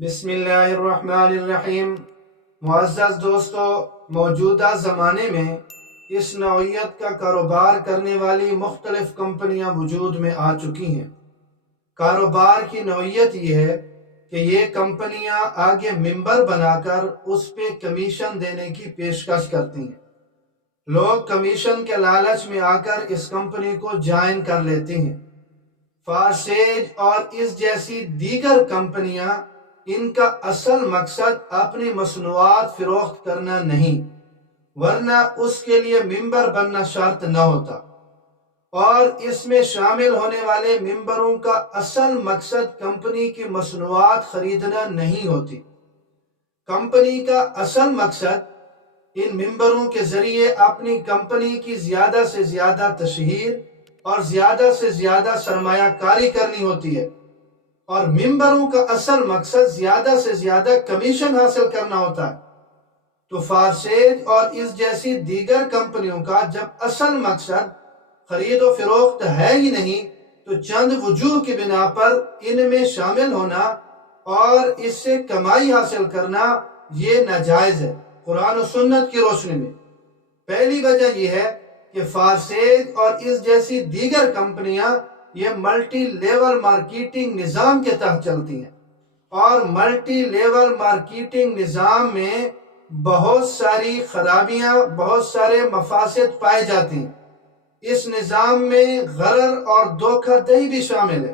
بسم اللہ الرحمن الرحیم۔ معزز دوستو، موجودہ زمانے میں اس نوعیت کا کاروبار کرنے والی مختلف کمپنیاں وجود میں آ چکی ہیں۔ کاروبار کی نوعیت یہ ہے کہ یہ کمپنیاں آگے ممبر بنا کر اس پہ کمیشن دینے کی پیشکش کرتی ہیں۔ لوگ کمیشن کے لالچ میں آ کر اس کمپنی کو جوائن کر لیتے ہیں۔ فارسیج اور اس جیسی دیگر کمپنیاں، ان کا اصل مقصد اپنی مصنوعات فروخت کرنا نہیں، ورنہ اس کے لیے ممبر بننا شرط نہ ہوتا، اور اس میں شامل ہونے والے ممبروں کا اصل مقصد کمپنی کی مصنوعات خریدنا نہیں ہوتی۔ کمپنی کا اصل مقصد ان ممبروں کے ذریعے اپنی کمپنی کی زیادہ سے زیادہ تشہیر اور زیادہ سے زیادہ سرمایہ کاری کرنی ہوتی ہے، اور ممبروں کا اصل مقصد زیادہ سے زیادہ کمیشن حاصل کرنا ہوتا ہے۔ تو فارسیج اور اس جیسی دیگر کمپنیوں کا جب اصل مقصد خرید و فروخت ہے ہی نہیں، تو چند وجوہ کی بنا پر ان میں شامل ہونا اور اس سے کمائی حاصل کرنا یہ ناجائز ہے قرآن و سنت کی روشنی میں۔ پہلی وجہ یہ ہے کہ فارسیج اور اس جیسی دیگر کمپنیاں یہ ملٹی لیول مارکیٹنگ نظام کے تحت چلتی ہیں، اور ملٹی لیول مارکیٹنگ نظام میں بہت ساری خرابیاں، بہت سارے مفاسد پائے جاتے ہیں۔ اس نظام میں غرر اور دھوکہ دہی بھی شامل ہے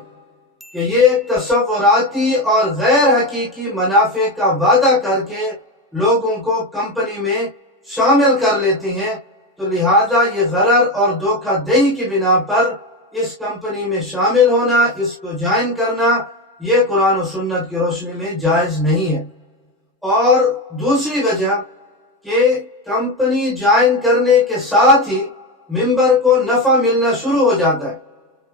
کہ یہ تصوراتی اور غیر حقیقی منافع کا وعدہ کر کے لوگوں کو کمپنی میں شامل کر لیتے ہیں، تو لہذا یہ غرر اور دھوکہ دہی کی بنا پر اس کمپنی میں شامل ہونا، اس کو جوائن کرنا، یہ قرآن و سنت کی روشنی میں جائز نہیں ہے۔ اور دوسری وجہ کہ کمپنی جوائن کرنے کے ساتھ ہی ممبر کو نفع ملنا شروع ہو جاتا ہے،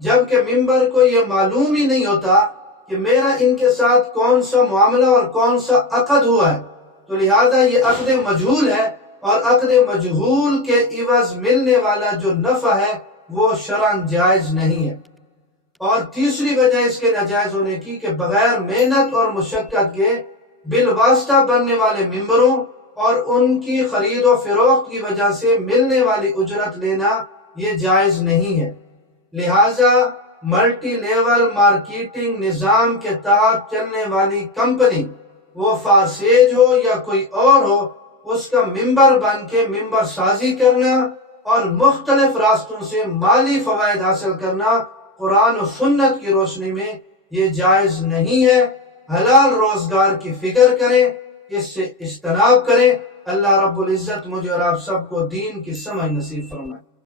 جبکہ ممبر کو یہ معلوم ہی نہیں ہوتا کہ میرا ان کے ساتھ کون سا معاملہ اور کون سا عقد ہوا ہے، تو لہذا یہ عقد مجہول ہے، اور عقد مجہول کے عوض ملنے والا جو نفع ہے وہ شرعاً جائز نہیں ہے۔ اور تیسری وجہ اس کے ناجائز ہونے کی کہ بغیر محنت اور مشقت کے بالواسطہ بننے والے ممبروں اور ان کی خرید و فروخت کی وجہ سے ملنے والی اجرت لینا یہ جائز نہیں ہے۔ لہٰذا ملٹی لیول مارکیٹنگ نظام کے تحت چلنے والی کمپنی، وہ فارسیج ہو یا کوئی اور ہو، اس کا ممبر بن کے ممبر سازی کرنا اور مختلف راستوں سے مالی فوائد حاصل کرنا قرآن و سنت کی روشنی میں یہ جائز نہیں ہے۔ حلال روزگار کی فکر کریں، اس سے اجتناب کریں۔ اللہ رب العزت مجھے اور آپ سب کو دین کی سمجھ نصیب فرمائے۔